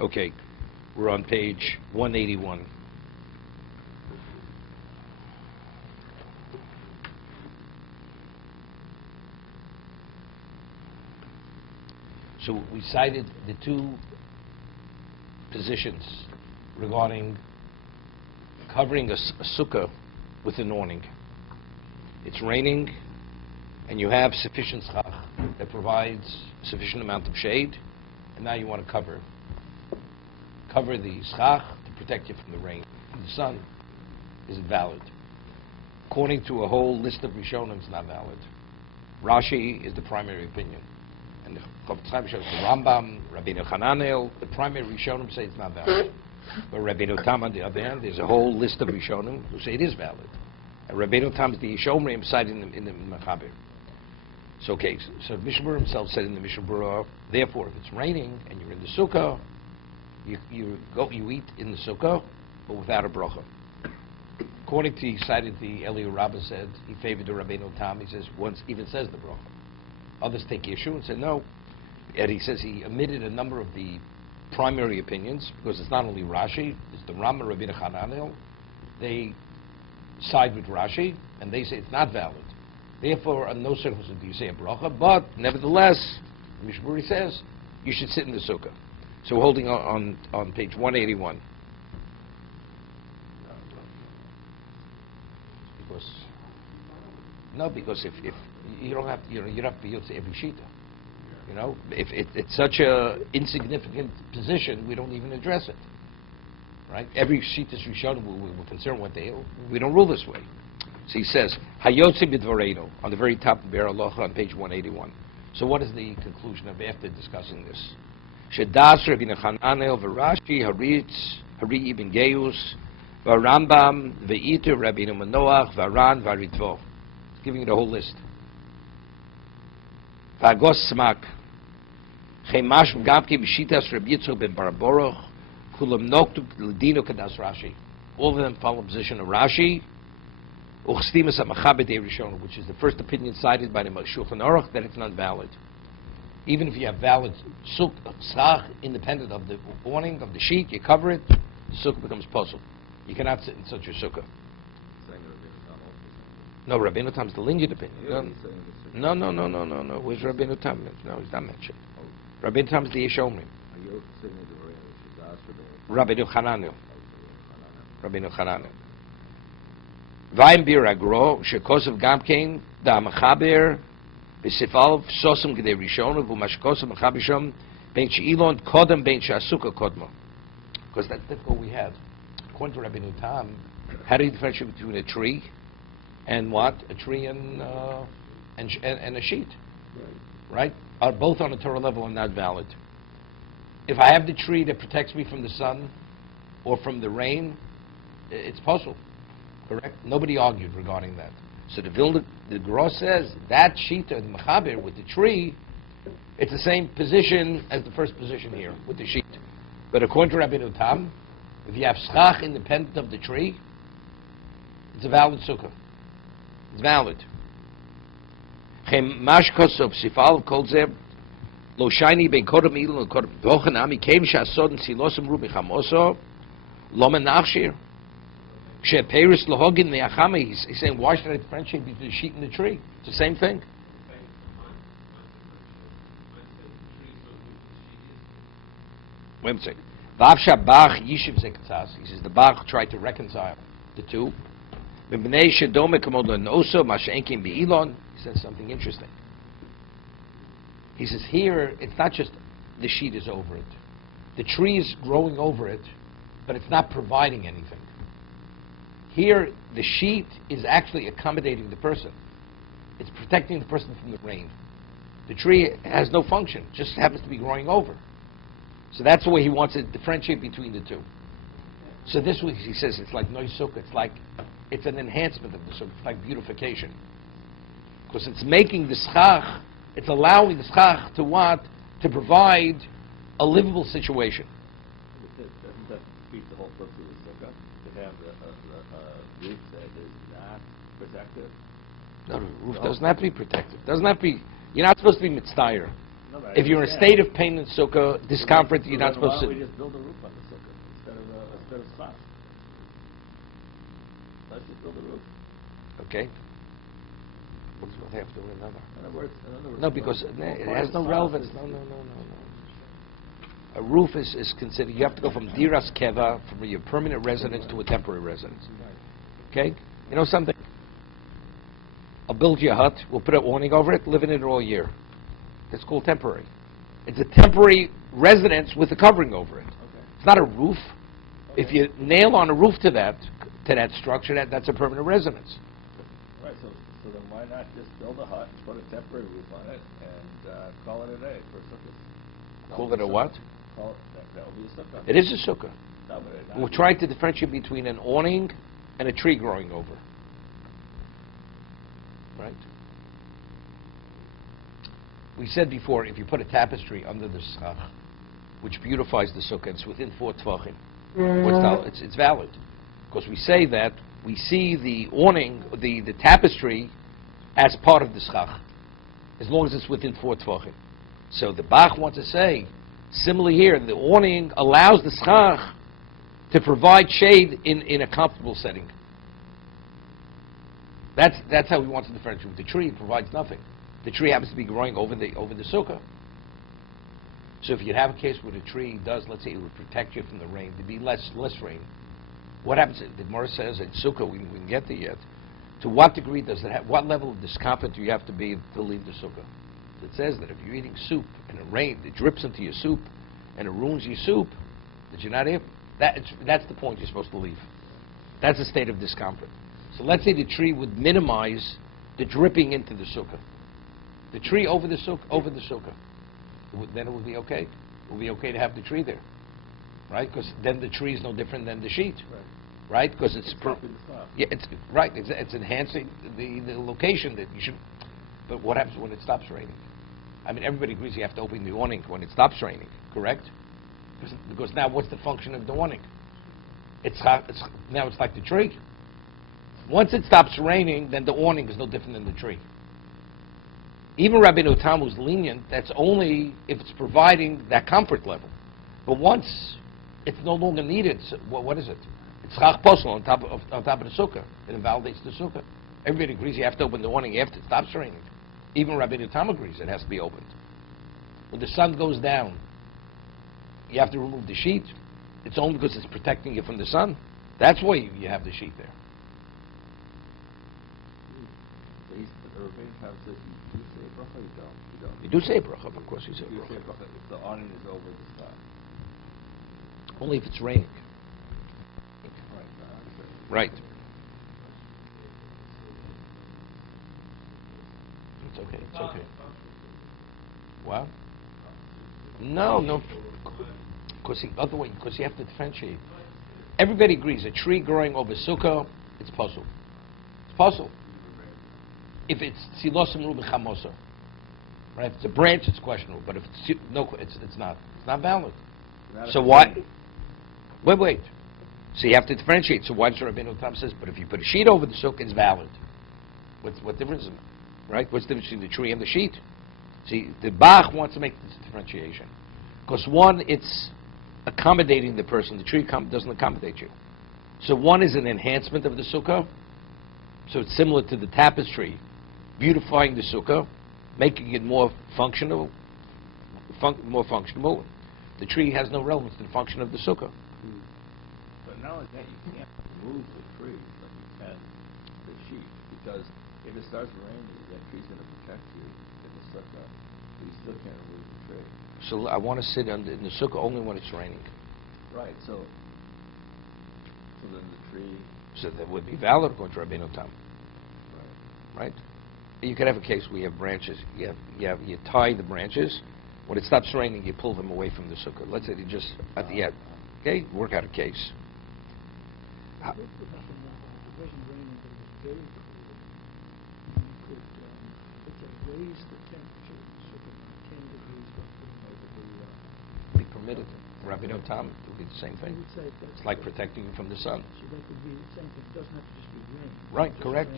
Okay, we're on page 181. So we cited the two positions regarding covering a sukkah with an awning. It's raining, and you have sufficient schach that provides sufficient amount of shade, and now you want to cover the schach to protect you from the rain. The sun isn't valid. According to a whole list of Rishonim, it's not valid. Rashi is the primary opinion. And the Chovot HaLevavos, the Rambam, Rabbeinu Hananel, the primary Rishonim say it's not valid. But Rabbeinu Tam, on the other hand, there's a whole list of Rishonim who say it is valid. And Rabbeinu Tam is the Yishomrim cited in the Mechaber. So, okay, so Mishna Berura himself said in the Mishna Berura, therefore, if it's raining and you're in the sukkah, you eat in the sukkah, but without a bracha. According to, he cited the Eliyahu Rabbah said, he favored the Rabbeinu Tam, he says, once even says the bracha. Others take issue and say no. And he says he omitted a number of the primary opinions, because it's not only Rashi, it's the Rambam, Rabbeinu Hananel. They side with Rashi, and they say it's not valid. Therefore, on no circumstances do you say a bracha, but nevertheless, Mishna Berura says you should sit in the sukkah. So we're holding on page 181. Because if you don't have to, you don't have to be able to every shita. You know, if it's such a insignificant position, we don't even address it. Right? Every shita Rishon we're concerned with, we don't rule this way. So he says, Hayotzi b'dvareinu, on the very top of Be'er Halacha on page 181. So what is the conclusion of after discussing this? Shedas Rabbeinu Hananel v'Rashi Haritz Hari ibn Geus v'Rambam v'Iter Rabbeinu Manoach v'Aran v'Aritvo. Giving you the whole list. V'Agos Smak Chemash Gamki b'Shitas Rabbi Yitzchak ben Baraborach Kulam Noktu L'Dino Kadas Rashi. All of them follow the position of Rashi. Uchstimas HaMachaber Dei Rishon, which is the first opinion cited by the Shulchan Aruch, that it's not valid. Even if you have valid schach independent of the awning, of the sheet, you cover it, the sukkah becomes puzzle. You cannot sit in such a sukkah. No, Rabbeinu Tam is the linear opinion. No. Where's Rabbeinu Tam? No, he's not mentioned. Rabbeinu Tam is the Yeshomrim. Rabbeinu Hananel. Vayim bir agro shekosov gamkein da machaber b'sifal sosum gedei rishonu v'mashkosov machabishom ben sheilon kodem ben she'asuka kodmo. Because that's what we have. According to Rabbeinu Tam, how do you differentiate between a tree and what? A tree and a sheet, right? Are both on a Torah level and not valid. If I have the tree that protects me from the sun or from the rain, it's puzzle. Correct? Nobody argued regarding that. So the Gross says that sheet of the Mechaber with the tree, it's the same position as the first position here with the sheet. But according to Rabbeinu Tam, if you have schach independent of the tree, it's a valid sukkah. It's valid. Lo shiny ben kodem ilon kodem vochanami came shasod and silosem rubi chamoso lo menachshir. He's saying, why should I differentiate between the sheet and the tree? It's the same thing. Wait a second. He says the Bach tried to reconcile the two. He says something interesting. He says here, it's not just the sheet is over it. The tree is growing over it, but it's not providing anything. Here, the sheet is actually accommodating the person. It's protecting the person from the rain. The tree has no function, just happens to be growing over. So that's the way he wants to differentiate between the two. So this way, he says, it's like nois sukkah. It's an enhancement of the sukkah. It's like beautification. Because it's making the schach, it's allowing the schach to what? To provide a livable situation. Doesn't that defeat the whole purpose of the sukkah? To have a roof that is not protective? No, the roof doesn't have to be protective. Doesn't have to be. You're not supposed to be mitzdayer. No, but I If you're in a understand. state of pain and sukkah, discomfort, you're not So then supposed why don't to. we just build a roof on the sukkah instead of schach? Let's just build a roof. Okay. What does one have to do with another? In other words, No, because it has no relevance. No. A roof is considered, you have to go from diras keva, from your permanent residence to a temporary residence. Okay? You know something? I'll build you a hut, we'll put an awning over it, live in it all year. That's called temporary. It's a temporary residence with a covering over it. Okay. It's not a roof. Okay. If you nail on a roof to that structure, that's a permanent residence. Right, so then why not just build a hut, put a temporary roof on it, and call it a day for sukkah? Call it a what? Call it, that will be a sukkah. It is a sukkah. No, but it not We're be- trying to differentiate between an awning and a tree growing over. Right? We said before, if you put a tapestry under the schach, which beautifies the sukkah, it's within 4 tvachim. It's valid. Because we say that we see the awning, the tapestry, as part of the schach, as long as it's within 4 tvachim. So the Bach wants to say, similarly here, the awning allows the schach to provide shade in a comfortable setting. That's how we want to differentiate. With the tree, it provides nothing. The tree happens to be growing over the sukkah. So if you have a case where the tree does, let's say, it would protect you from the rain, there'd be less rain. What happens? The Gemara says in sukkah, we can get there yet. To what degree does it have? What level of discomfort do you have to be to leave the sukkah? It says that if you're eating soup and it drips into your soup and it ruins your soup, that you're not able. That's the point you're supposed to leave. That's a state of discomfort. So let's say the tree would minimize the dripping into the sukkah. The tree over the sukkah. Then it would be okay. It would be okay to have the tree there, right? Because then the tree is no different than the sheet, right? Because it's right. It's enhancing the location that you should. But what happens when it stops raining? I mean, everybody agrees you have to open the awning when it stops raining, correct? Because now, what's the function of the awning? Now it's like the tree. Once it stops raining, then the awning is no different than the tree. Even Rabbi Tam was lenient. That's only if it's providing that comfort level. But once it's no longer needed, so what is it? It's chach posel on top of the sukkah. It invalidates the sukkah. Everybody agrees you have to open the awning after it stops raining. Even Rabbi Tam agrees it has to be opened. When the sun goes down, you have to remove the sheet. It's only because it's protecting you from the sun. That's why you have the sheet there. You do say a bracha, of course you say a bracha. If the awning is over the sky. Only if it's raining. Right. It's okay, it's okay. What? No. Because you have to differentiate. Everybody agrees, a tree growing over sukkah, it's puzzle. It's puzzle. If it's silosim ruben chamosa, right? If it's a branch, it's questionable. But if it's it's not. It's not valid. So why? Wait. So you have to differentiate. So why does Rabbeinu Tam says? But if you put a sheet over the sukkah, it's valid. What difference is it? Right? What's the difference between the tree and the sheet? See, the Bach wants to make this differentiation because one, it's accommodating the person. The tree doesn't accommodate you. So one is an enhancement of the sukkah. So it's similar to the tapestry, beautifying the sukkah, making it more functional. The tree has no relevance to the function of the sukkah. But not only that, you can't remove the tree, but you can the sheet, because if it starts raining, that tree's going to protect you in the sukkah. You still can't remove the tree. So I want to sit in the sukkah only when it's raining. Right. So then the tree. So that would be valid according to Rabbeinu Tam. Right. You could have a case where you have branches. You tie the branches. When it stops raining, you pull them away from the sukkah. Let's say they just at the end. Okay, work out a case. Be permitted. Rabbeinu Tam would be the same thing. It's like protecting you from the sun. So that would be the same thing. It doesn't have to just be rain. Right. Correct.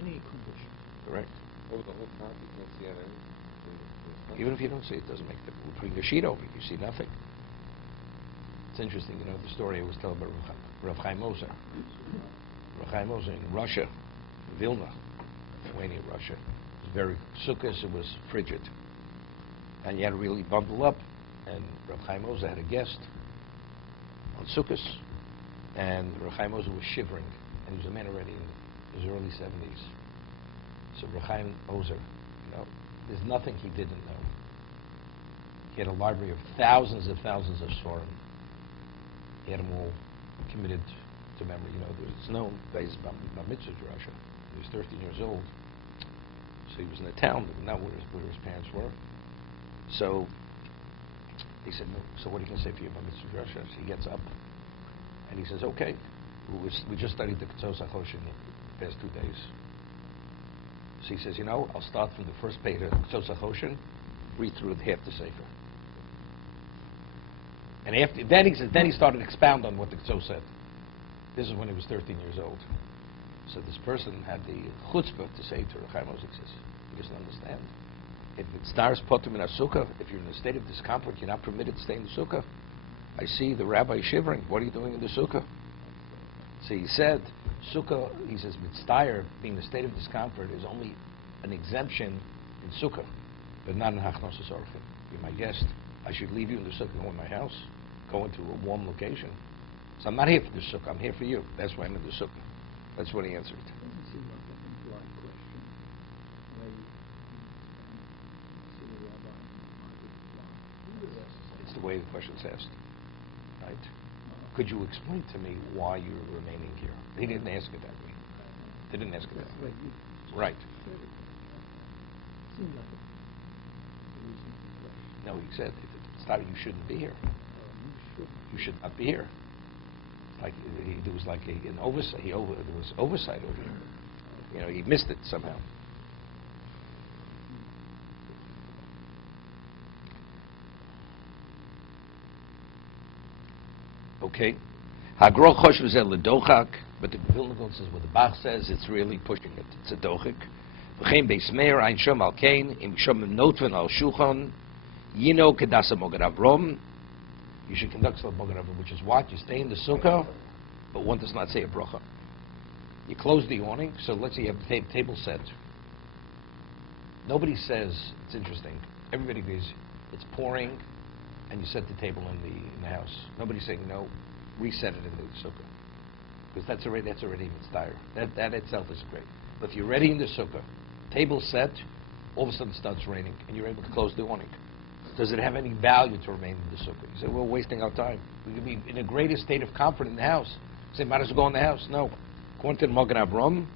Any condition. Correct. Over the whole top, you can't see out anything. Even if you don't see it, doesn't make a difference. Putting the sheet over it, you see nothing. It's interesting, you know, the story I was telling about Rav Chaim Ozer. Rav Chaim Ozer in Russia, Vilna, Lithuania, Russia. It was very Sukkos, it was frigid. And you had to really bundle up. And Rav Chaim Ozer had a guest on Sukkos, and Rav Chaim Ozer was shivering, and he was a man already in his early 70s. So Rav Chaim Ozer, you know, there's nothing he didn't know. He had a library of thousands of Sorim. He had them all committed to memory. You know, there's no base bar mitzvah in Russia. He was 13 years old, so he was in a town, but not where his parents were. So he said, no, so what are you going to say for your bar mitzvah in Russia? So he gets up, and he says, okay, we just studied the Chovos HaLevavos in the past 2 days. So he says, you know, I'll start from the first page of Chovos HaLevavos, read through half the Sefer. And then he started to expound on what the Chovos said. This is when he was 13 years old. So this person had the chutzpah to say to Rav Chaim Ozer, he says, he doesn't understand. If it stars potum in a sukkah, if you're in a state of discomfort, you're not permitted to stay in the sukkah. I see the rabbi shivering. What are you doing in the sukkah? So he said, sukkah, he says, mitztayer, being in a state of discomfort, is only an exemption in sukkah, but not in hachnosos orchim. You're my guest. I should leave you in the sukkah, go in my house, go into a warm location. So I'm not here for the sukkah, I'm here for you. That's why I'm in the sukkah. That's what he answered. It doesn't seem like an impolite question. It's the way the question's asked, right? Could you explain to me why you're remaining here? He didn't ask it that way. They didn't ask it that way. Right. Seems like a reasonable question. No, he said, if it's not, you shouldn't be here. You should not be here. Like there was like an oversight. There was oversight over here. You know, he missed it somehow. Okay. Hagro choshev zeh ledochak, but the Vilna Gaon says what the Bach says. It's really pushing it. It's a dochik. V'chein beis meir ein shom al kain im shom notven al shulchan yino kedasa mogad avrom. You should conduct Salat Mogen Avram, which is what? You stay in the sukkah, but one does not say a bracha. You close the awning, so let's say you have the table set. Nobody says, it's interesting, everybody agrees, it's pouring, and you set the table in the house. Nobody's saying, no, reset it in the sukkah. Because that's already mitzvah. That itself is great. But if you're ready in the sukkah, table set, all of a sudden it starts raining, and you're able to close the awning. Does it have any value to remain in the sukkah? You say, we're wasting our time. We could be in a greater state of comfort in the house. You say, might as well go in the house. No. According to the Mogen Avram,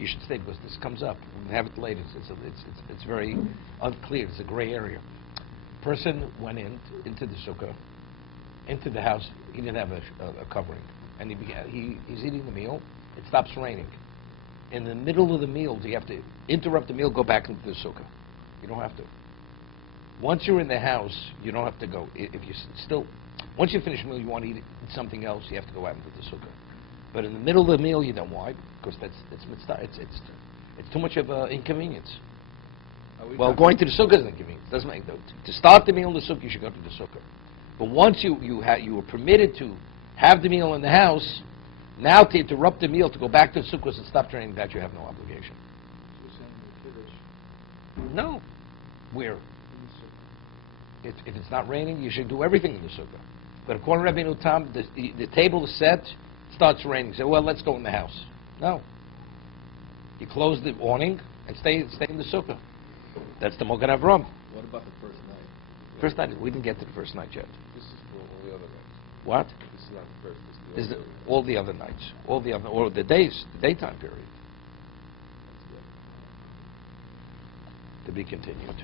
you should stay because this comes up. We'll have it later. It's very unclear. It's a gray area. Person went into the sukkah, into the house. He didn't have a covering. And he's eating the meal. It stops raining. In the middle of the meal, do you have to interrupt the meal, go back into the sukkah? You don't have to. Once you're in the house, you don't have to go. If you still, once you finish the meal, you want to eat something else, you have to go out into the sukkah. But in the middle of the meal, you don't. Why? Because it's mitzvah. It's too much of an inconvenience. Well, going to the sukkah is an inconvenience. Doesn't make to start the meal in the sukkah, you should go to the sukkah. But once you were permitted to have the meal in the house, now to interrupt the meal to go back to the sukkah and stop training, that you have no obligation. So you're saying the Kiddush? No. Where? If it's not raining, you should do everything in the sukkah. But according to Rabbeinu Tam, the table is set, starts raining. Say, well, let's go in the house. No. You close the awning and stay in the sukkah. That's the Mogen Avram. What about the first night? First night, we didn't get to the first night yet. This is for all the other nights. What? This is not the first. This is All the other nights. Or the days, the daytime period. That's good. To be continued.